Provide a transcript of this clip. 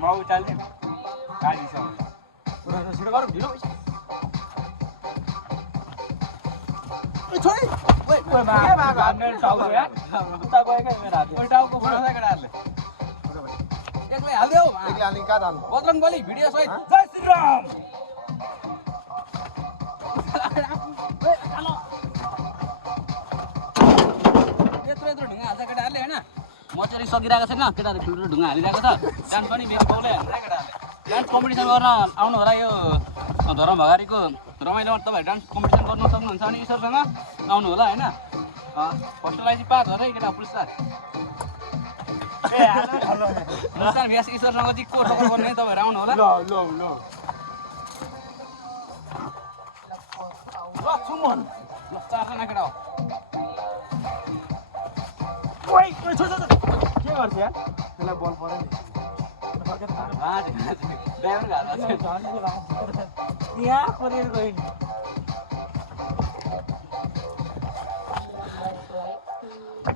mau चल्ने गाडीसँग पुरा छिटो गरौँ ढिलो भइसक्यो ओइ छोरी ओइ ओइ मा मेरो टाउको यार उता गयो क्या मेरो हात ओइ टाउको फुटाउँछ केटाहरुले एक्लै हाल्दियो एक्लै हाल्ने कहाँ जानु बजरङ बली भिडियो सहित जय श्री राम यत्रो यत्रो ढुङ्गा हाल्छ केटाहरूले होइन मजाले सकिरहेको छैन केटाहरूले ठुल्ठुलो ढुङ्गा हालिरहेको छ डान्स पनि बेसी बाउले हाल्छ केटाहरूले डान्स कम्पिटिसन गर्न आउनु होला यो धरम भगारीको रमाइलोमा तपाईँहरू डान्स कम्पिटिसन गर्न सक्नुहुन्छ भने ईश्वरसँग आउनु होला होइन फर्स्ट प्राइज 5,000 है केटा पुरस्कार ए हेलो मुस्कान भ्यास ईश्वरसँग चाहिँ को टक्कर गर्ने तपाईँहरू आउनु होला ल सुमन ल 4 जना केटा हो ओइ ओइ छोड छोड के गर्छ यार त्यसलाई बल पर्यो नि ड्राइभर घाल्दा यहाँ परेर गयो नि